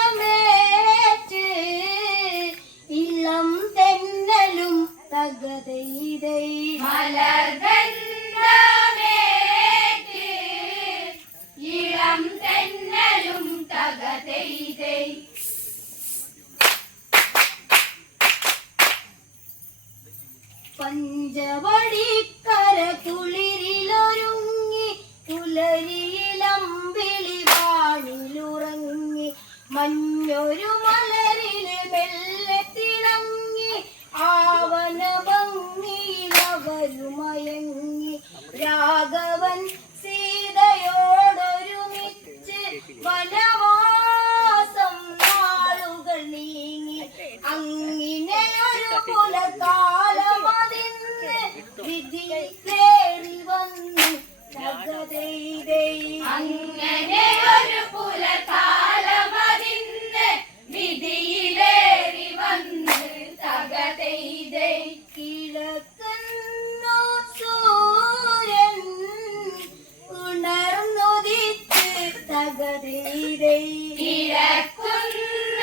മലർഗന്ധമേറ്റ് ഇളം തെന്നലും തകതൈതൈ മലർഗന്ധമേറ്റ് ഇളം തെന്നലും തകതൈതൈ പഞ്ചവടിക്കര കുളിരിലൊരുങ്ങി പുലരിയിലമ്പിളി വാണിലുറങ്ങി മഞ്ഞൊരു മലരില് മെല്ലെ തിളങ്ങി ആവന ഭംഗിയിലവരുമയങ്ങി രാഘവൻ സീതയോടൊരുമിച്ച് വനവാസം നാളുകൾ നീങ്ങി അങ്ങിനെയൊരു പുലകാലമതിന്ന് വിധിയിലേറി വന്നു തകതൈതൈ അങ്ങനെയൊരു പുലകാലമതിന്ന് വിധിയിലേറി വന്ന് തകതൈതൈ കിഴക്കുന്നു സൂര്യൻ ഉണർന്നുദിച്ച് തകതൈതൈ കിഴക്കുന്ന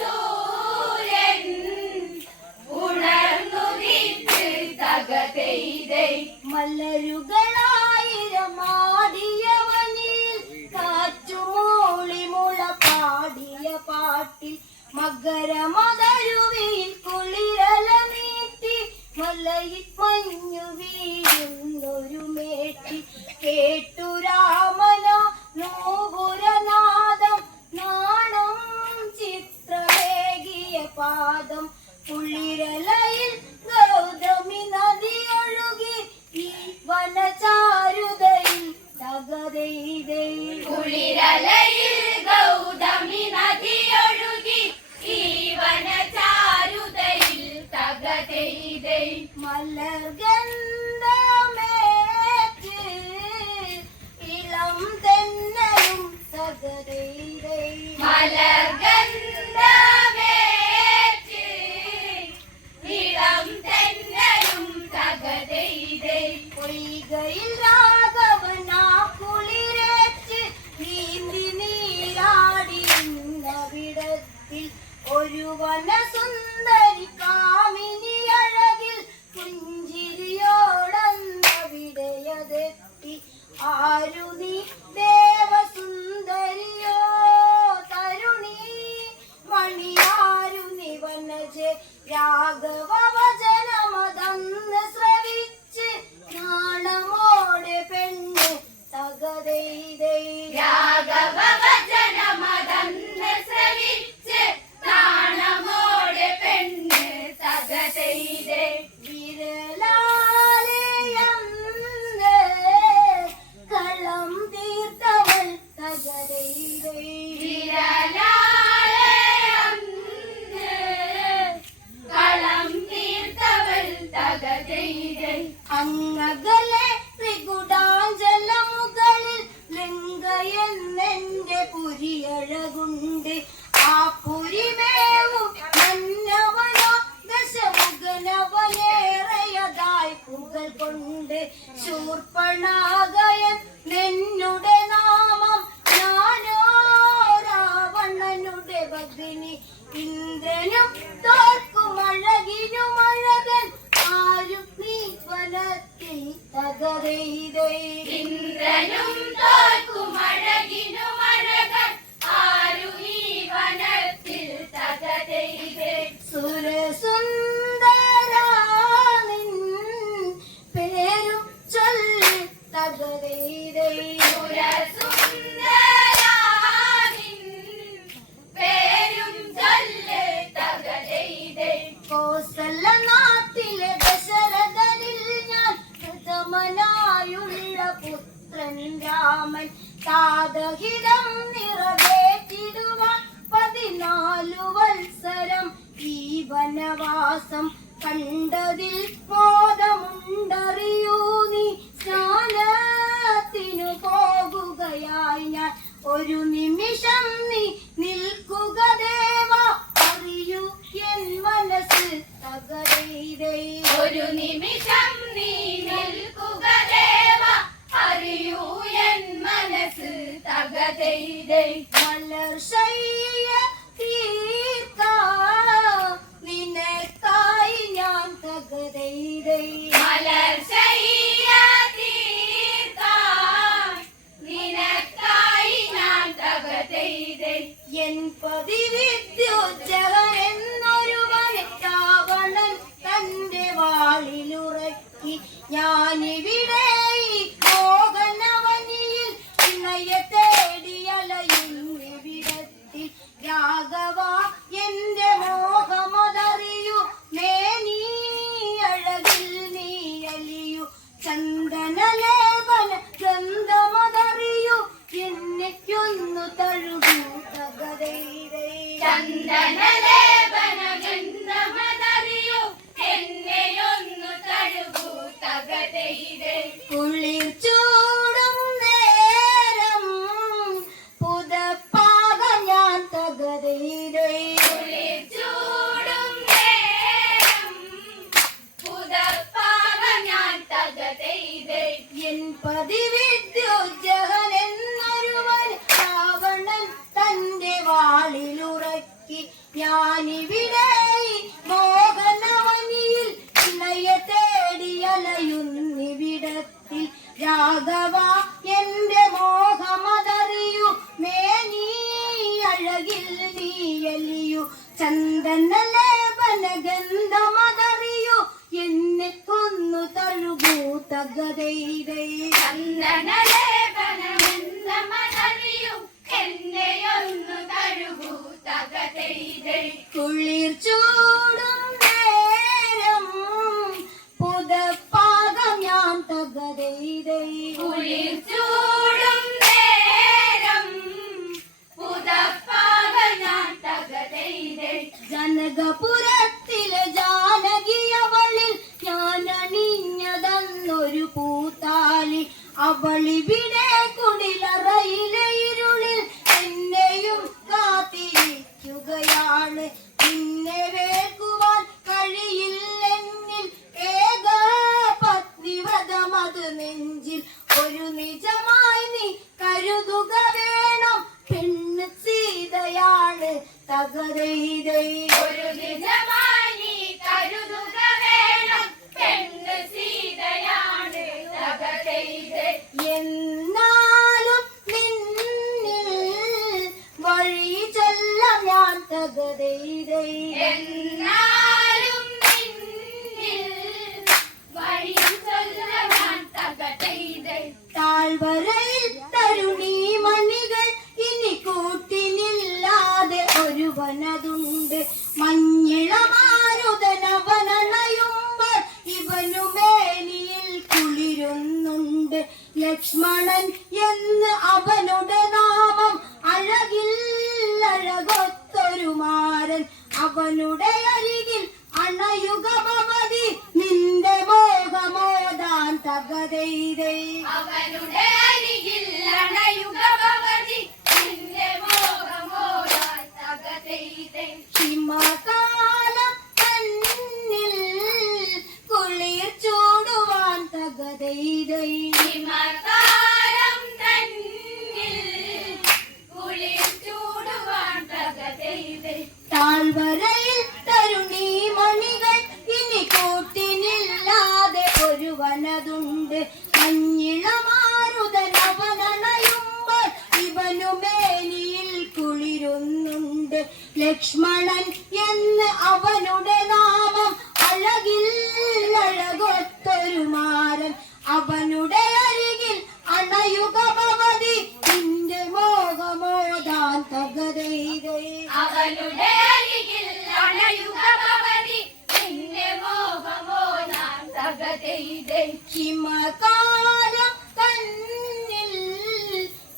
സൂര്യൻ ഉണർന്നുദിച്ച് തകതൈതൈ മലരുകളായിരമാടിയവനിൽ കാറ്റുമൂളി മുള പാടിയ പാട്ടിൽ മകരമതരുവിൽ കുളിരല നീട്ടി മലയിൽ മഞ്ഞു വീഴുന്നൊരു മേട്ടി കേട്ടു രാമന നൂപുരനാദം നാണം ചിത്രമേകിയ പാദം കുളിരലയിൽ ഗൗതമി നദിയൊഴുകി ഈ വനചാരുതയിൽ തകതൈതൈ കുളിരലയിൽ ഗൗതമി നദിയൊഴുകി ഈ വനചാരുതയിൽ തകതൈതൈ മലർഗന്ധമേറ്റ് ഇളം തെന്നലും തകതൈതൈ മലർഗന്ധമേറ്റ് ഇളം തെന്നലും തകതൈതൈ പൊയ്കയിൽ രാഘവനാ കുളിരേറ്റ് നീന്തി നീരാടിയുന്നവിടത്തിൽ ഒരു വനസുന്ദരി കാമിനി അഴകിൽ പുഞ്ചിരിയോടന്നവിടെയതെത്തി ആരു നീ ദേവസുന്ദരിയോ തരുണി മണിയാരു നീ വനജെ രാഘവ വചനമതന്ന് ശ്രവിച്ച് നാണമോടെ പെണ്ണ് തകതൈതൈ രാഘവ വചനമതന്ന് ശ്രവിച്ച് നാണമോടെ പെണ്ണ് തകതൈതൈ വിരലാലയന്ന് കളം തീർത്തവൾ തകതൈതൈ വിരലാലയന്ന് കളം തീർത്തവൾ തകതൈതൈ അങ്ങകലെ ത്രികുടാഞ്ചല മുകളിൽ ലങ്കയെന്നെന്റെ പുരിയഴകുണ്ട് ആ പുരിമേവും മന്നവനോ ദശമുഖനവനേറെയതായി പുകൾ കൊണ്ട് ശൂർപ്പണാകയൻ നിന്നുടെ നാമം ഞാനോ രാവണനുടെ ഭഗിനി ഇന്ദ്രനും തോൽക്കും അഴകിനും അഴകൻ ആരും നീ വനത്തിൽ തകതൈതൈ ഇന്ദ്രനും തോൽക്കും അഴകിനും അഴകൻ ആരു ഈ വനത്തിൽ തകതൈതൈ സുരസുന്ദരാ നിൻ പേരും ചൊല്ലി തകതൈതൈ സുരസുന്ദരാനിൻ പേരും ചൊല്ല് തകതൈതൈ കോസല നാട്ടിലെ ദശരഥനിൽ ഞാൻ പ്രഥമനായുള്ള പുത്രൻ രാമൻ സാധഹിതം നിറവേറ്റിടുവാൻ 14 വത്സരം ഈ വനവാസം കണ്ടതിൽ മോദമുണ്ടറിയൂ നീ സ്നാനത്തിനു പോകുകയായി ഞാൻ ഒരു നിമിഷം നീ നിൽക്കുക ദേവ അറിയൂ എൻ മനസ്സ് തകതൈതൈ ഒരു നിമിഷം നീ നിൽക്കുക ദേവ അറിയൂ എൻ മനസ്സ് തകതൈതൈ. മലർശയ്യ നിനക്കായി ഞാൻ തകതൈതൈ. മലർശയ്യ തീർക്കാം നിനക്കായി ഞാൻ തകതൈതൈ. എൻ പതിവിദ്യോജ്ജലൻ എന്നൊരുവൻ രാവണൻ തന്റെ വാളിലുറക്കി ഞാനിവിടെ ഈ മോഹനവനിയിൽ ഇണയെ തേടിയലയുന്നിവിടത്തിൽ രാഘവ എന്റെ മോഹമതറിയൂ മേനീ അഴകിൽ നീ അലിയൂ ചന്ദനലേപന ഗന്ധമതറിയൂ എന്നൊന്നു തഴുകൂ തകതൈതൈ. ചന്ദനലേപന ഗന്ധമതറിയൂ എന്നെയൊന്നു തഴുകൂ തകതൈതൈ. കുളിർ ചൂടും നേരം പുതപ്പാക ഞാൻ തകതൈതൈ. കുളിർ ചൂടും നേരം പുതപ്പാക ഞാൻ തകതൈതൈ. എൻ പതിവിദ്യോജ്ജലൻ എന്നൊരുവൻ രാവണൻ തന്റെ വാളിലുറക്കി ഞാനിവിടെ ഈ മോഹനവനിയിൽ ഇണയെ തേടിയലയുന്നിവിടത്തിൽ രാഘവ എന്റെ മോഹമതറിയൂ മേനീ അഴകിൽ നീ അലിയൂ ചന്ദനലേപന ഗന്ധമതറിയൂ എന്നെ കൊന്നു തഴുകൂ തകതൈതൈ. ചന്ദനലേപന ഗന്ധമതറിയൂ എന്നെയൊന്നു തഴുകൂ തകതൈതൈ. കുളിർ ചൂടും നേരം പുതപ്പാകം ഞാൻ തകതൈതൈ. കുളിർ ചൂടും നേരം പുതപ്പാക ഞാൻ തകതൈതൈ. ജനകപുരത്തിലെ ജാനകിയവളിൽ ഞാൻ അണിഞ്ഞതെന്നൊരു പൂത്താലി അവളിവിടെ കുടിലറയിലെ ഇരുളിൽ എന്നെയും കാത്തിരിക്കുകയാണ്. പിന്നെ വേർക്കുവാൻ കഴിയില്ലെന്നിൽ ഏക പത്നിവ്രതമത് നെഞ്ചിൽ ഒരു നിജമായി നീ കരുതുക വേണം പെണ്ണ് സീതയാണ് തകതൈതൈ. ഒരു നിജമായി നീ കരുതുക വേണം പെണ്ണ് സീതയാണ് തകതൈതൈ. എന്നാലും നിന്നിൽ വഴി ചെല്ലാം ഞാൻ തകതൈതൈ. എന്നാലും നിന്നിൽ വഴി ചൊല്ലവാൻ തകതൈതൈ. താഴ്വരയിൽ തരുണീ മണികൾ ഇനി കൂട്ടിനില്ലാതെ ഒരുവനതുണ്ട് മഞ്ഞിളമാരുതനവനണയുമ്പോൾ ഇവനു മേനിയിൽ കുളിരുന്നുണ്ട് ലക്ഷ്മണൻ എന്ന് അവനുടെ നാമം അഴകിൽ അഴകൊത്തൊരു മാരൻ അവനുടെ അരികിൽ അണയുക ഭവതി നിന്റെ മോഹമോദാൻ തകതൈതൈ. അവനുടെ അരികിൽ അണയുക ഭവതി നിന്റെ മോഹമോദാൻ തകതൈതൈ. ഹിമകാലം തന്നിൽ കുളിർ ചൂടുവാൻ തകതൈതൈ. ഹിമകാലം തന്നിൽ കുളിർ ചൂടുവാൻ തകതൈതൈ. താഴ്വരയിൽ തരുണീ മണികൾ ഇനി കൂട്ടിനില്ലാതെ ഒരുവനതുണ്ട് മഞ്ഞിളമാരുതനവനണയുമ്പോൾ ഇവനു മേനിയിൽ കുളിരുന്നുണ്ട് ലക്ഷ്മണൻ എന്ന് അവനുടെ നാമം അഴകിൽ അഴകൊത്തൊരു മാരൻ അവനുടെ അരികിൽ അണയുക ഭവതി നിന്റെ മോഹമോദാൻ തകതൈതൈ. അവനുടെ അരികിൽ അണയുക ഭവതി നിന്റെ മോഹമോദാൻ തകതൈതൈ. ഹിമകാലം തന്നിൽ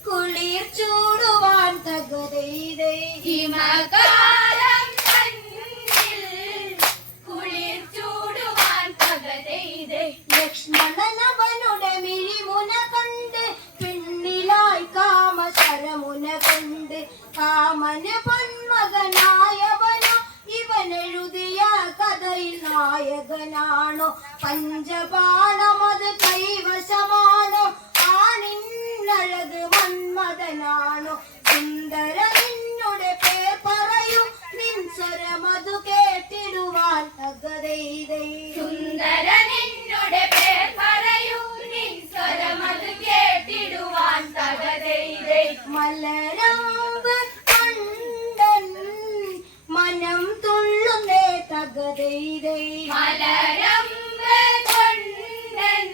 കുളിർ ചൂടുവാൻ തകതൈതൈ. ഹിമകാലം തന്നിൽ കുളിർ ചൂടുവാൻ തകതൈതൈ. ലക്ഷ്മണൻ അവനുടെ മിഴിമുന കണ്ട് പെണ്ണിലായി കാമശരമുന കൊണ്ട് കാമന് പൊന്മകനായവനോ ഇവനെഴുതിയ കഥയിൽ നായകനാണോ പഞ്ചപാണമത് കൈവശമാണോ മകനാണോ സുന്ദര നിന്നുടെ പേർ പറയൂ നിൻ സ്വരമതു കേട്ടിടുവാൻ തകതൈതൈ സുന്ദര നിന്നുടെ പേർ പറയൂ നിൻ സ്വരമത് കേട്ടിടുവാൻ തകതൈതൈ മലരമ്പ് കണ്ടൻ മനം തുള്ളുന്നേ തകതൈതൈ മലരമ്പ് കൊണ്ടൻ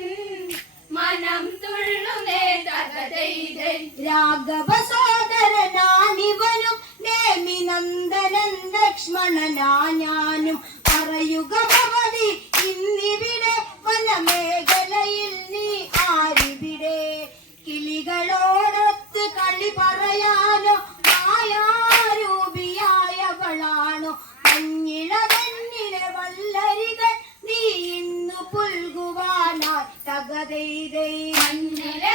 മനം തുള്ളുന്നേ തകതൈതൈ രാഘവ സോദരനാണിവനും നേമി നന്ദനൻ ലക്ഷ്മണനാ ഞാനും പറയുക ഭവതി ഇന്നിവിടെ വനമേഖലയിൽ നീ ആരിവിടെ കിളികളോടൊത്ത് കളി പറയാനോ മായാരൂപിയായവളാണോ മഞ്ഞിളവെണ്ണിലെ വല്ലരികൾ നീ ഇന്നു പുൽകുവാനായി തകതൈതൈ മഞ്ഞിലെ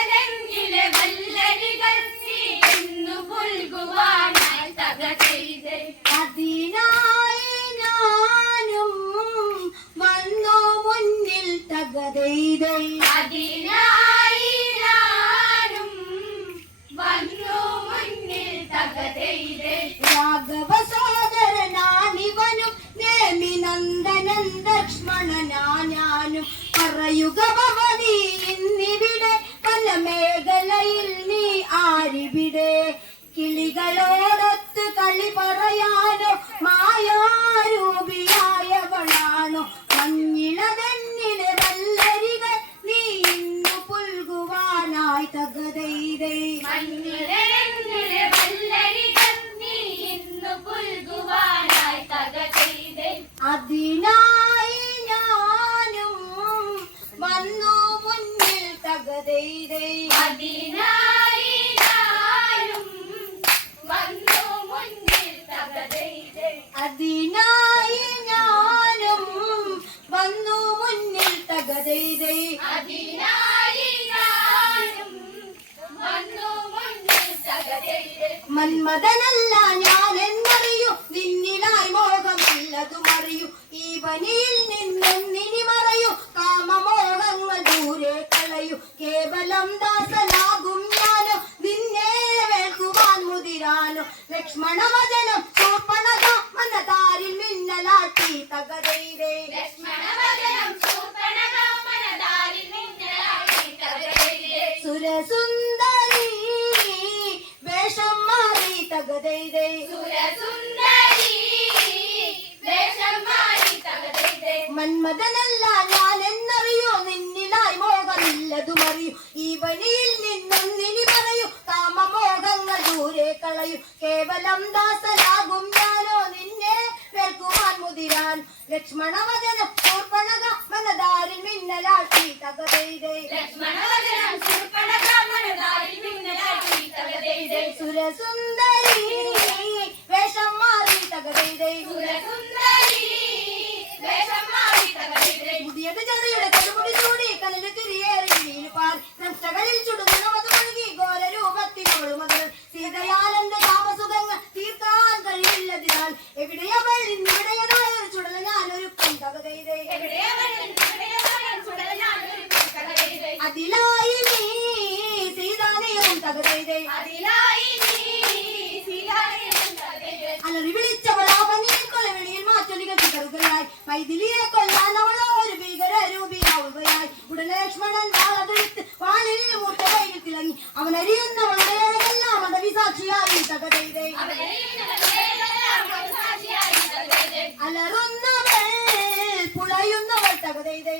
വല്ലരികൾ നീ ഇന്നു പുൽകുവാനായി തകതൈതൈ അതിനായി ഞാനും വന്നു മുന്നിൽ തകതൈതൈ അതിനായി ഞാനും വന്നു മുന്നിൽ തകതൈതൈ രാഘവ സോദരനാണിവനും നേമി നന്ദനൻ ലക്ഷ്മണനാ ഞാനും പറയുക ഭവതി ഇന്നിവിടെ വനമേഖലയിൽ നീ ആരിവിടെ കിളികളോടൊത്ത് കളി പറയാനോ മായാരൂപിയായവളാണോ മഞ്ഞിളതെന്നിലെ വല്ലരികൾ നീ ഇന്നു പുൽകുവാനായി തകതൈതൈ മഞ്ഞിലെ വല്ലരികൾ നീ ഇന്നു പുൽകുവാനായി തകതൈതൈ അതിനായി ഞാനും വന്നു മുന്നിൽ തകതൈതൈ അതിനായി ഞാനും വന്നു മുന്നിൽ തകതൈതൈ അതിനായി ഞാനും വന്നു മുന്നിൽ തകതൈതൈ അതിനായി ഞാനും വന്നു മുന്നിൽ തകതൈതൈ മന്മഥനല്ല ഞാൻ എന്നറിയൂ നിന്നിലായി മോഹമില്ലതുമറിയൂ ഈ വനിയിൽ നിന്നൊന്നിനി മറയൂ കാമമോഹങ്ങൾ ദൂരെ കളയൂ കേവലം ദാസനാകും ഞാനോ നിന്നെ വേൾക്കുവാൻ മുതിരാനോ ലക്ഷ്മണവചനം ശൂർപ്പണഖ മനതാരിൽ മിന്നലാട്ടി തകതൈതൈ ലക്ഷ്മണവദനം ശൂർപ്പണഖ മനതാരിൽ മിന്നലാട്ടി തകതൈതൈ സുരസുന്ദരി വേഷം മാറി തകതൈതൈ സുരസുന്ദരി വേഷം മാറി തകതൈതൈ മന്മഥനല്ല ഞാൻ എന്നറിയോ നിന്നിലായി മോഹമില്ലതുമറിയൂ ഈ വനിയിൽ നിന്നൊന്നിനി പറയൂ കാമമോഹങ്ങൾ ദൂരെ കളയൂ കേവലം ദാസനാകും ഞാനോ നിന്നെ വേർക്കുവാൻ മുതിരാൻ ലക്ഷ്മണവചനം ശൂർപ്പണഖ മനതാരിൽ മിന്നലാട്ടി തകതൈതൈ ലക്ഷ്മണവദനം ശൂർപ്പണഖ മനതാരിൽ മിന്നലാട്ടി തകതൈതൈ സുരസുന്ദരി വേഷം മാറി തകതൈതൈ സുരസുന്ദരി വേഷം മാറി തകതൈതൈ പുതിയത് ചെറിയുടെ കടുമുടി ചൂടി കനല് തിരിയേറി വീരുപാർ നഷ്ടകളിൽ ചുടുന്നവത് മുഴുകി ഘോര രൂപത്തിനോട് മകൾ സീതയാനന്റെ താമസുഖങ്ങൾ തീർക്കാൻ കഴിയില്ലതിനാൽ എവിടെയവൾ ഇന്നിവിടെയതായ ഒരു ചുടല ഞാനൊരുക്കും തകതൈതൈ അതിലായി നീ സീതാനെയും തകതൈതൈ അലറി വിളിച്ചവൾ അവനിൽ കൊലവിളിയിൽ മാറ്റൊലികൾ ചിതറുകയായി മൈഥിലിയെ കൊല്ലാൻ അവളോ ഒരു ഭീകര രൂപിയാവുകയായി ഉടനെ ലക്ഷ്മണൻ വാളതെടുത്ത് വാളിൽ മൂട്ട കയ്യിൽ തിളങ്ങി അവനരിയുന്നവളുടെ എല്ലാം മതവിസാക്ഷിയായി തകതൈതൈ അലറുന്നവൾ പുളയുന്നവൾ തകതൈതൈ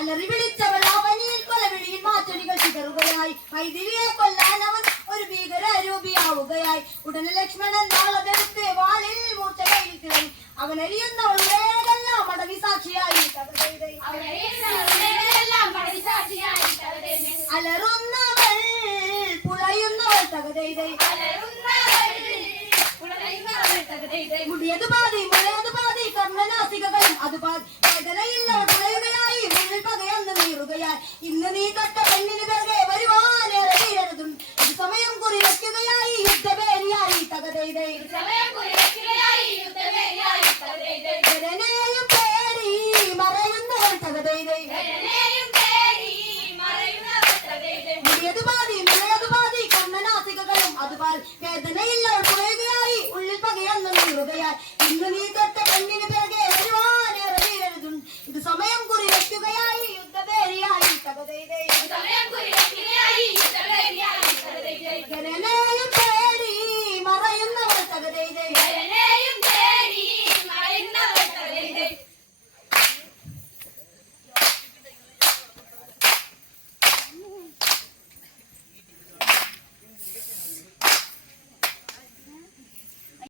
അലറി വിളിച്ചവൾ അവനിൽ കൊലവിളിയിൽ മാറ്റൊലികൾ ചിതറുകയായി മൈഥിലിയെ കൊല്ലാൻ അവൻ ഒരു ഭീകര രൂപിയാവുകയായി ഉടനെ ലക്ഷ്മണൻ വാളതെടുത്ത് വാളിൽ മൂർച്ച കയ്യിൽ തിളങ്ങി അവനരിയുന്നവളുടെ എല്ലാം മതവിസാക്ഷിയായി തകതൈതൈ അലറുന്നവൾ പുളയുന്നവൾ തകതൈതൈ മുടിയത് പാതി മുളയത് പാതി കർണനാസികകളും അത് പാതി വേദനയില്ല പുളയുകയായി മുന്നിൽ പകയെന്ന് നീറുകയായി ഇന്ന് നീ തൊട്ട പെണ്ണിന് പിറകെ വരുവാ